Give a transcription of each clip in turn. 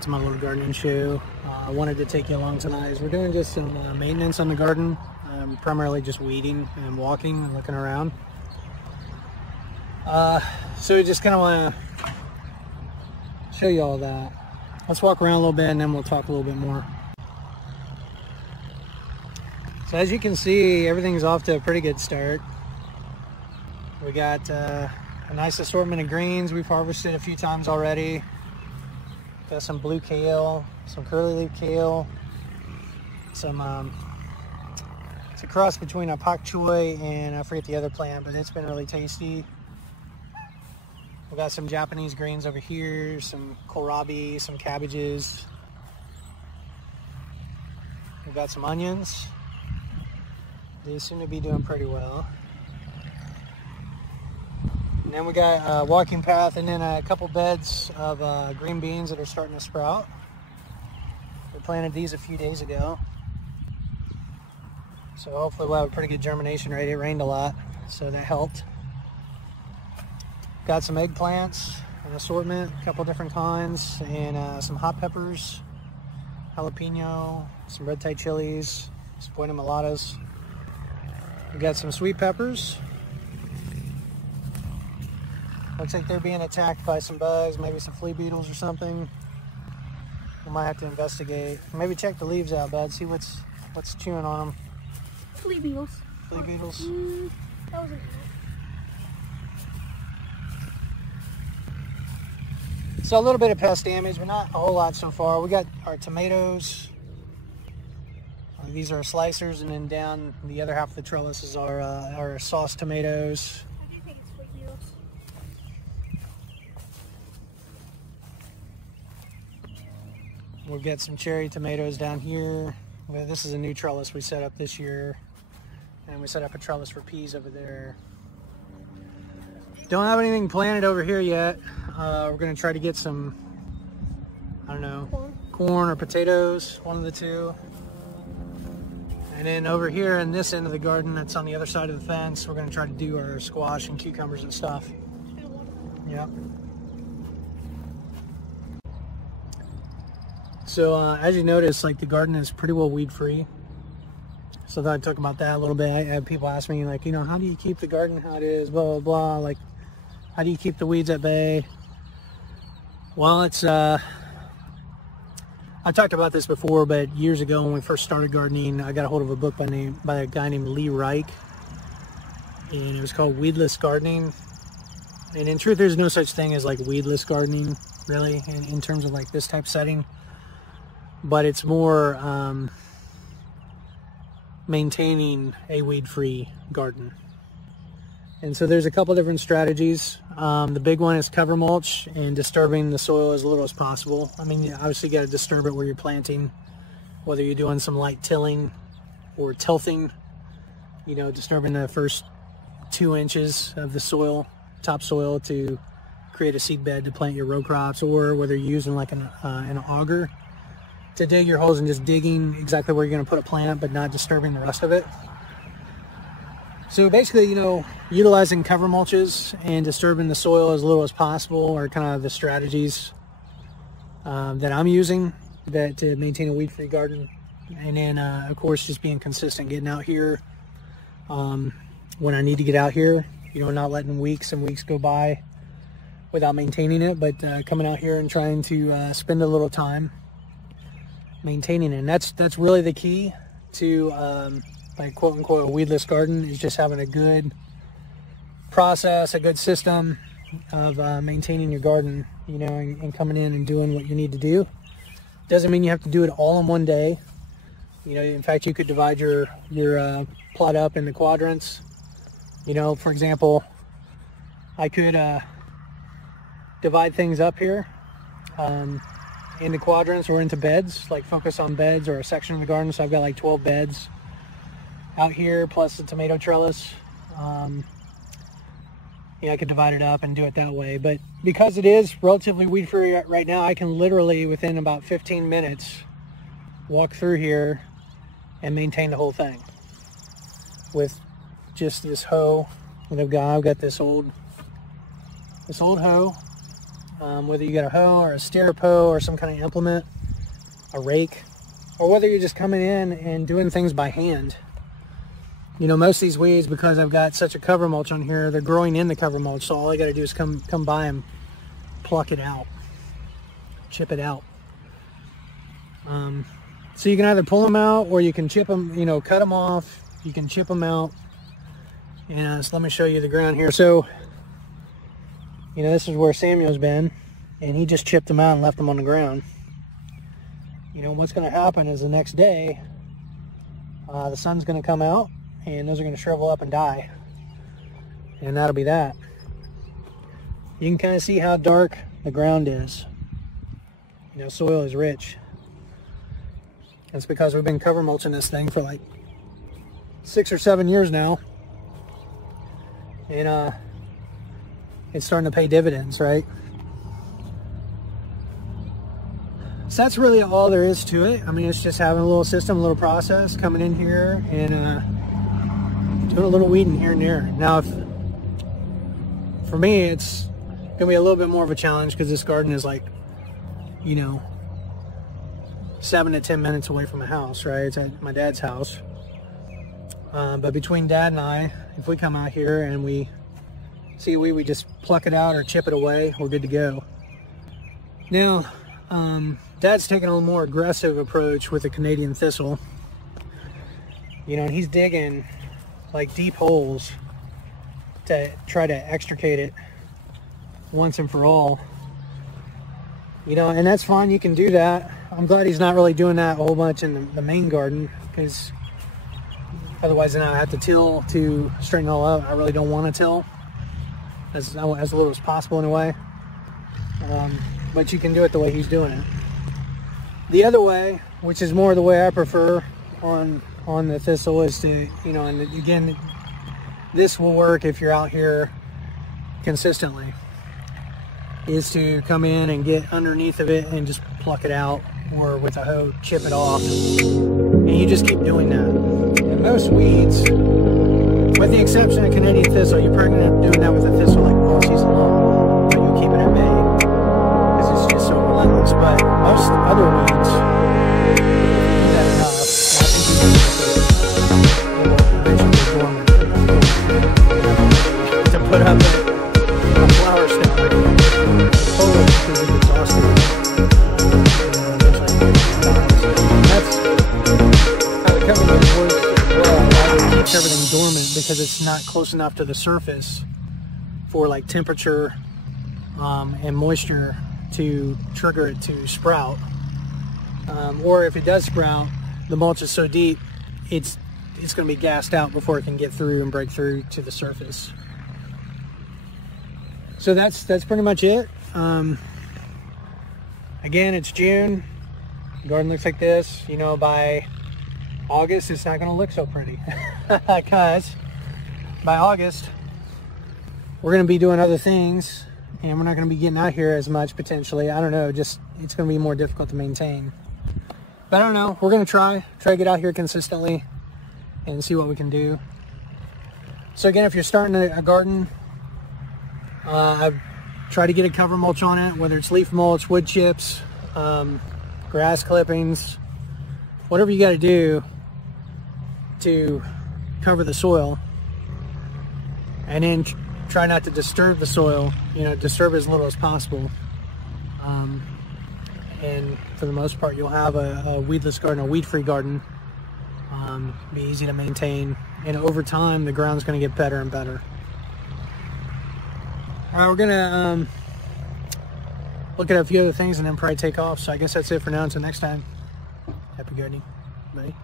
back to my little gardening show. I wanted to take you along tonight as we're doing just some maintenance on the garden, primarily just weeding and walking and looking around. So we just kind of want to show you all that. Let's walk around a little bit and then we'll talk a little bit more. So as you can see, everything's off to a pretty good start. We got a nice assortment of greens. We've harvested a few times already. Got some blue kale, some curly leaf kale, some it's a cross between a pak choi and I forget the other plant, but it's been really tasty. We got some Japanese greens over here, some kohlrabi, some cabbages. We've got some onions. They seem to be doing pretty well. And then we got a walking path and then a couple beds of green beans that are starting to sprout. We planted these a few days ago. So hopefully we'll have a pretty good germination rate. It rained a lot, so that helped. Got some eggplants, an assortment, a couple different kinds, and some hot peppers, jalapeno, some red Thai chilies, some buena mulatas. We got some sweet peppers. Looks like they're being attacked by some bugs, maybe some flea beetles or something. We might have to investigate. Maybe check the leaves out, bud. See what's chewing on them. Flea beetles. Flea beetles. That wasn't good. So a little bit of pest damage, but not a whole lot so far. We got our tomatoes. These are slicers, and then down the other half of the trellis is our sauce tomatoes. I do think it's flea beetles. We've got some cherry tomatoes down here. Well, this is a new trellis we set up this year. And we set up a trellis for peas over there. Don't have anything planted over here yet. We're gonna try to get some, I don't know, corn or potatoes, one of the two. And then over here in this end of the garden, that's on the other side of the fence, we're gonna try to do our squash and cucumbers and stuff. Yep. So as you notice, like the garden is pretty well weed free. So I thought I'd talk about that a little bit. I had people ask me like, you know, how do you keep the garden how it is, blah, blah, blah. Like, how do you keep the weeds at bay? Well, it's, I talked about this before, but years ago when we first started gardening, I got a hold of a book by a guy named Lee Reich. And it was called Weedless Gardening. And in truth, there's no such thing as like weedless gardening, really, in terms of like this type of setting. But it's more maintaining a weed-free garden. And so there's a couple different strategies. The big one is cover mulch and disturbing the soil as little as possible. I mean, you obviously got to disturb it where you're planting, whether you're doing some light tilling or tilthing, you know, disturbing the first 2 inches of the soil, topsoil, to create a seed bed to plant your row crops, or whether you're using like an auger to dig your holes and just digging exactly where you're going to put a plant but not disturbing the rest of it. So basically, you know, utilizing cover mulches and disturbing the soil as little as possible are kind of the strategies that I'm using to maintain a weed-free garden. And then, of course, just being consistent, getting out here when I need to get out here, you know, not letting weeks and weeks go by without maintaining it, but coming out here and trying to spend a little time maintaining it. And that's really the key to like quote unquote a weedless garden, is just having a good process, a good system of maintaining your garden, you know, and coming in and doing what you need to do. Doesn't mean you have to do it all in one day. You know, in fact, you could divide your plot up into quadrants. You know, for example, I could divide things up here into quadrants or into beds, like focus on beds or a section of the garden. So I've got like 12 beds out here plus the tomato trellis. Yeah, I could divide it up and do it that way. But because it is relatively weed free right now, I can literally within about 15 minutes walk through here and maintain the whole thing with just this hoe that I've got. I've got this old hoe, whether you got a hoe or a steer hoe or some kind of implement, a rake, or whether you're just coming in and doing things by hand. You know, most of these weeds, because I've got such a cover mulch on here, they're growing in the cover mulch, so all I got to do is come by and pluck it out, chip it out. So you can either pull them out or you can chip them, you know, cut them off. You can chip them out. And so let me show you the ground here. So, you know, this is where Samuel's been, and he just chipped them out and left them on the ground. You know, what's going to happen is the next day, the sun's going to come out, and those are going to shrivel up and die. And that'll be that. You can kind of see how dark the ground is. You know, soil is rich. That's because we've been cover mulching this thing for like 6 or 7 years now. And it's starting to pay dividends, right? So that's really all there is to it. I mean, it's just having a little system, a little process, coming in here and doing a little weeding here and there. Now, for me, it's gonna be a little bit more of a challenge because this garden is like, you know, 7 to 10 minutes away from my house, right? It's at my dad's house. But between Dad and I, if we come out here and we see a weed, we just pluck it out or chip it away, we're good to go. Now, Dad's taking a little more aggressive approach with the Canadian thistle. You know, and he's digging like deep holes to try to extricate it once and for all. You know, and that's fine, you can do that. I'm glad he's not really doing that a whole bunch in the main garden, because otherwise then I have to till to straighten it all out. I really don't want to till as little as possible in a way. But you can do it the way he's doing it. The other way, which is more the way I prefer on the thistle, is to, you know, and again, this will work if you're out here consistently, is to come in and get underneath of it and just pluck it out, or with a hoe chip it off, and you just keep doing that. And most weeds, with the exception of Canadian thistle, you're probably going to end up doing that with a thistle like all season long, but you'll keep it at bay because it's just so relentless. But most other weeds, if you do that enough, and I think you will eventually be dormant to put up a flower stem, totally because it's exhausted. Keeps everything dormant because it's not close enough to the surface for like temperature and moisture to trigger it to sprout. Or if it does sprout, the mulch is so deep, it's going to be gassed out before it can get through and break through to the surface. So that's pretty much it. Again, it's June. The garden looks like this. You know, by August, it's not going to look so pretty. Because by August, we're going to be doing other things, and we're not going to be getting out here as much, potentially. I don't know, just it's going to be more difficult to maintain. But I don't know, we're going to try to get out here consistently and see what we can do. So again, if you're starting a garden, I try to get a cover mulch on it, whether it's leaf mulch, wood chips, grass clippings, whatever you got to do to cover the soil, and then try not to disturb the soil, you know, disturb as little as possible. And for the most part, you'll have a weedless garden, a weed-free garden. Be easy to maintain, and over time the ground's going to get better and better. All right, we're gonna look at a few other things and then probably take off. So I guess that's it for now. Until next time, happy gardening. Bye.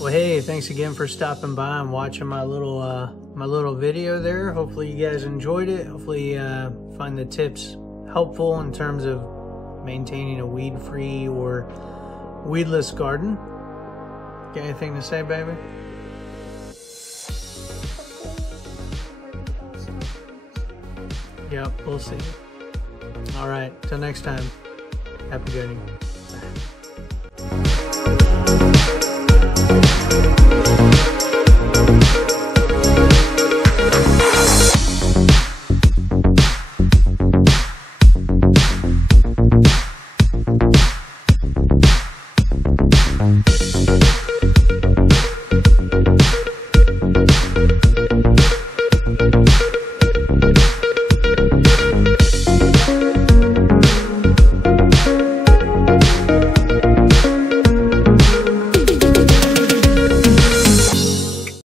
Well, hey, thanks again for stopping by and watching my little video there. Hopefully you guys enjoyed it. Hopefully find the tips helpful in terms of maintaining a weed-free or weedless garden. Got anything to say, baby? Yep, we'll see. All right, till next time, happy gardening. Bye.